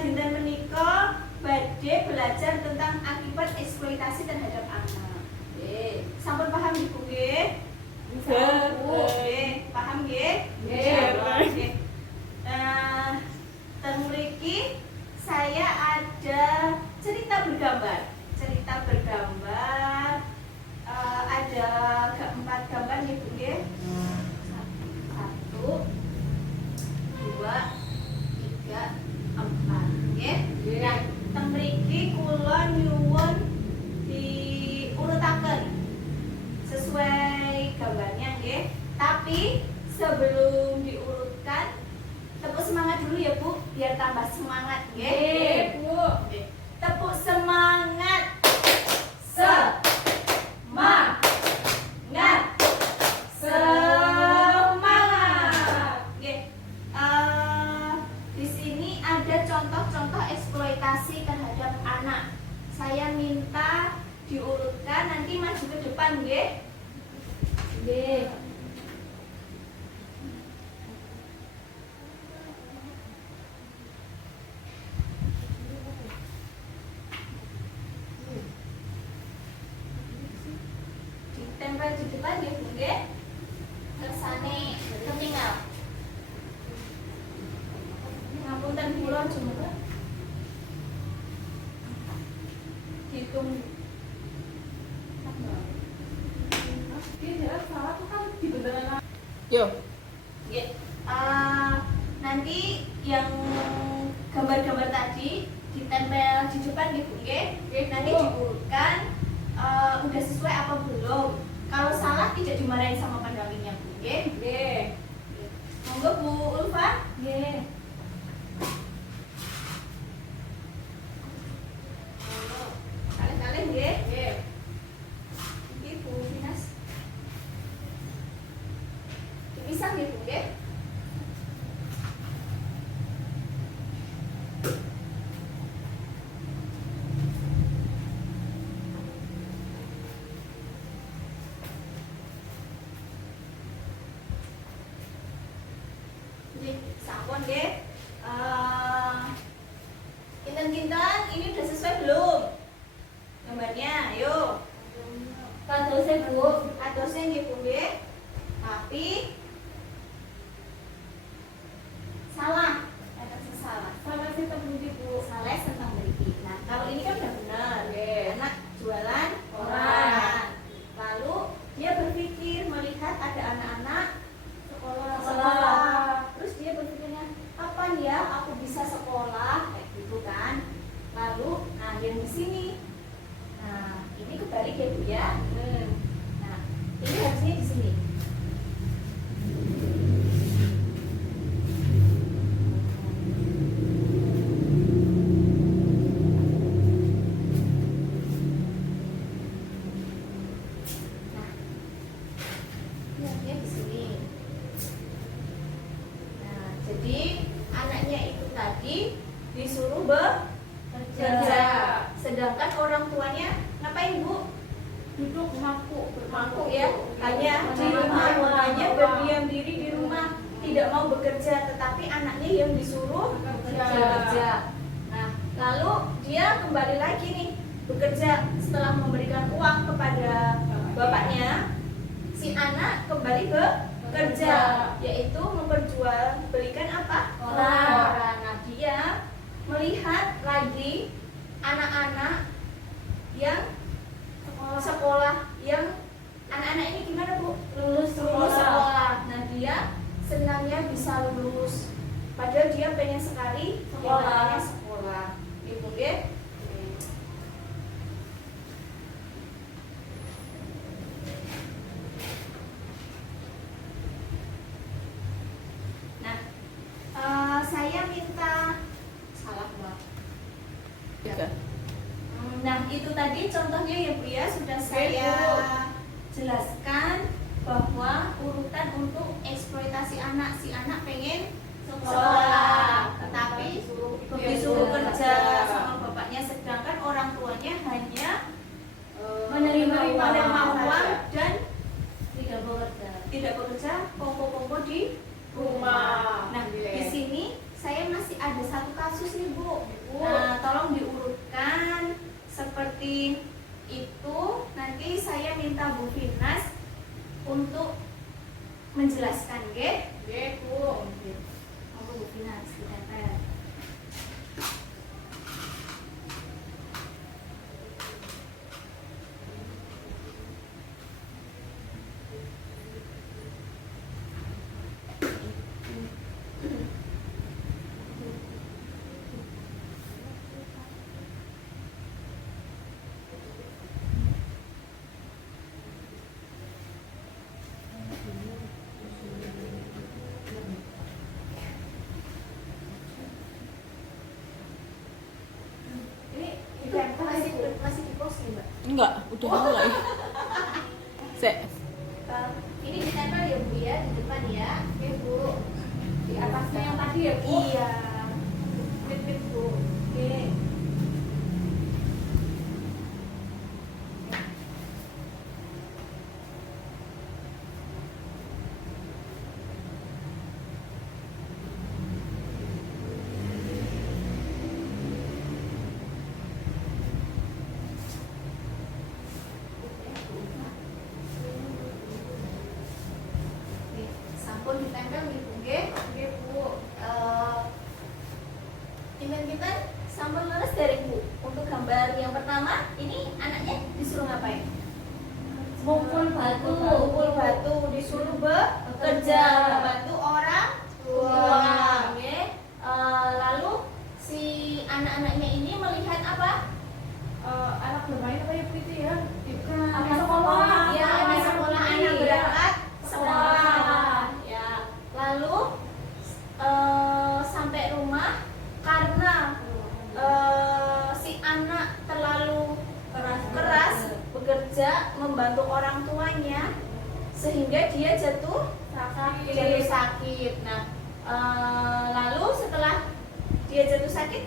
Dinten menika badhe belajar tentang akibat eksploitasi terhadap anak. Sampun paham Ibu nggih? Nggih, paham nggih? Nggih. Teng mriki saya ada cerita bergambar. Ada 4 gambar Ibu nggih. 1 2 3 4 nggih. Nah, teng mriki kula nyuwun diurutaken sesuai gambarnya nggih. Tapi sebelum diurutkan tepuk semangat dulu ya Bu, biar tambah semangat nggih. Nggih, Bu. Tepuk semangat. Semangat. Semangat. Nggih. Di sini ada contoh-contoh eksploitasi terhadap anak. Saya minta diurutkan, nanti maju ke depan nggih. Nggih. Ditempel di depan nggih Bu nggih. Kersane ketinggal. Ngapunten kula jumlah. Hitung. Yo. Nggih. Nanti yang gambar-gambar tadi ditempel di depan nggih Bu nggih. Nanti diurutkan udah sesuai apa belum. Kalau salah tidak dimarahin sama pendampingnya Bu nggih. Nggih. Monggo Bu Ulfa. Nggih. Kalih-kalih nggih. Nggih. Iki Bu Finas. Dipisah nggih Bu nggih. Sampun nggih. Kinten-kinten ini udah sesuai belum? Gambarnya, ayo. Kadose Bu, kadose nggih Bu nggih. Tapi salah. Salah. Salah sih temen Bu. Salah tentang mriki. Nah, kalau ini kan udah benar. Anak jualan orang. Lalu dia berpikir melihat ada anak-anak sekolah. Terus dia berpikirnya, kapan ya aku bisa sekolah kayak gitu kan. Lalu yang di sini, nah ini kebalik ya Bu ya. Nah ini harusnya di sini. Nah ini harusnya di sini. Jadi anaknya itu tadi disuruh bekerja, sedangkan orang tuanya ngapain Bu? Duduk bermangkuk ya, hanya di rumah, hanya berdiam diri di rumah, tidak mau bekerja, tetapi anaknya yang disuruh bekerja. Nah, lalu dia kembali lagi nih bekerja setelah memberikan uang kepada bapaknya, si anak kembali bekerja, yaitu memperjualbelikan apa? Orang. Nah, dia melihat lagi anak-anak yang sekolah, yang anak-anak ini gimana Bu? Lulus sekolah. Nah, dia senangnya bisa lulus, padahal dia pengen sekali sekolah. Gitu nggih. Saya minta salah Mbak. Nah itu tadi contohnya ya Bu ya, sudah saya jelaskan bahwa urutan untuk eksploitasi anak, si anak pengen sekolah, tetapi disuruh kerja sama bapaknya, sedangkan orang tuanya hanya menerima uang dan tidak bekerja, kongko-kongko di lain itu nanti saya minta Bu Finas untuk menjelaskan, nggih? Nggih, Bu. Monggo Bu Finas ditempel. Masih di pos nih, Mbak? Enggak, udah mulai. Sek. Ini ditempel ya Bu ya, di depan ya. Oke, Bu. Di atasnya yang tadi ya, Bu? Iya. Fit Bu. Oke. Sampun ditempel nih Bu, nggih? Nggih, Bu. Pinten-pinten sampun leres dereng Bu. Untuk gambar yang pertama, ini anaknya disuruh ngapain? Mukul batu. Mukul batu, disuruh bekerja, membantu orang tua. Nggih. Lalu si anak-anaknya ini melihat apa? Anak bermain apa ya, Bu itu ya? Bukan. Anak sekolah. Iya, anak sekolah, anak berangkat sekolah. Ya. Lalu sampai rumah karena si anak terlalu keras bekerja membantu orang tuanya sehingga dia jatuh sakit. Nah, lalu setelah dia jatuh sakit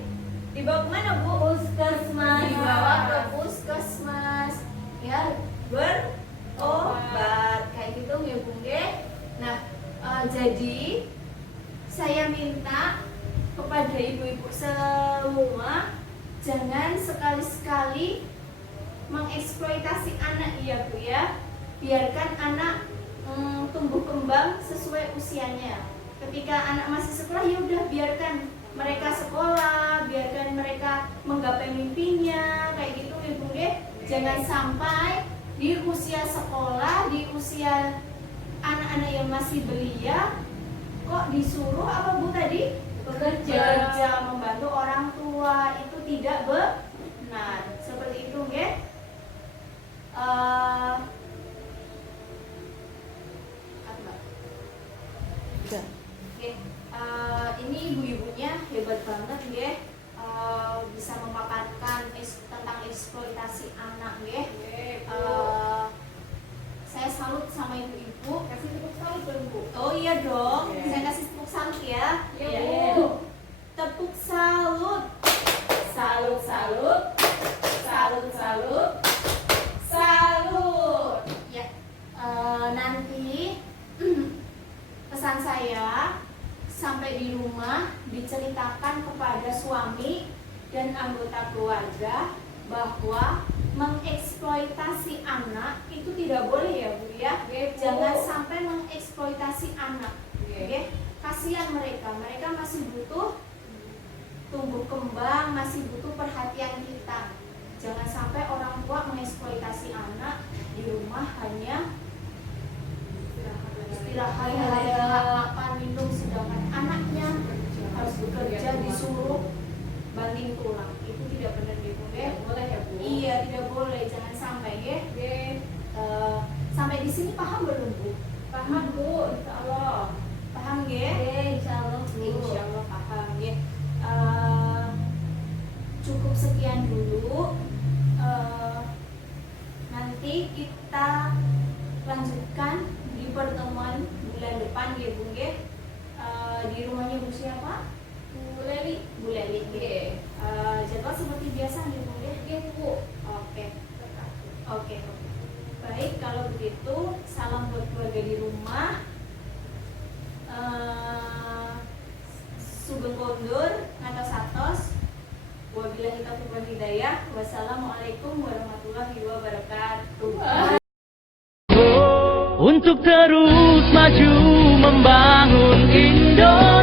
dibawa kemana Bu? Puskesmas. Dibawa ke puskesmas ya, berobat kayak gitu ya Bu nggih. Nah, jadi saya minta kepada ibu-ibu semua jangan sekali-sekali mengeksploitasi anak ya Bu ya. Biarkan anak tumbuh kembang sesuai usianya. Ketika anak masih sekolah ya udah biarkan mereka sekolah, biarkan mereka menggapai mimpinya kayak gitu ya Bu nggih. Jangan sampai di usia sekolah, di usia anak-anak yang masih belia kok disuruh apa Bu tadi? Bekerja, membantu orang tua, itu tidak benar. Seperti itu nggih. Udah. Oke, ini ibu-ibunya hebat banget nggih. Bisa memaparkan tentang eksploitasi anak nggih. Saya salut sama ibu-ibu. Kasih tepuk salut dong, Bu. Oh iya dong, Oke. saya kasih tepuk salut ya. Iya, Bu. Tepuk salut. Salut, salut. Salut, salut. Salut. Ya, nanti pesan saya sampai di rumah diceritakan kepada suami dan anggota keluarga bahwa mengeksploitasi anak itu tidak boleh ya Bu ya. Jangan sampai mengeksploitasi anak. Oke, kasihan mereka masih butuh tumbuh kembang, masih butuh perhatian kita. Jangan sampai orang tua mengeksploitasi anak di rumah hanya istirahat, makan, minum, sedangkan anaknya harus bekerja, disuruh banting tulang. Itu tidak benar Bu ya. Boleh ya, Bu? Iya, tidak boleh, jangan sampai ya. Sampai di sini paham belum Bu? Paham, Bu, insya Allah. Paham ya? Insya Allah, Bu. Insya Allah paham ya. Cukup sekian dulu. Nanti kita lanjutkan di pertemuan bulan depan ya Bu ya. Di rumahnya Bu siapa? Bu Leli. Bu Leli. Jadwal seperti biasa nih Bu ya. Oke, Bu. Oke. Baik, kalau begitu salam buat keluarga di rumah. Sugeng kondur ngatos atos. Wabillahi taufiq wal hidayah. Wassalamualaikum warahmatullahi wabarakatuh. Untuk terus maju membangun Indonesia.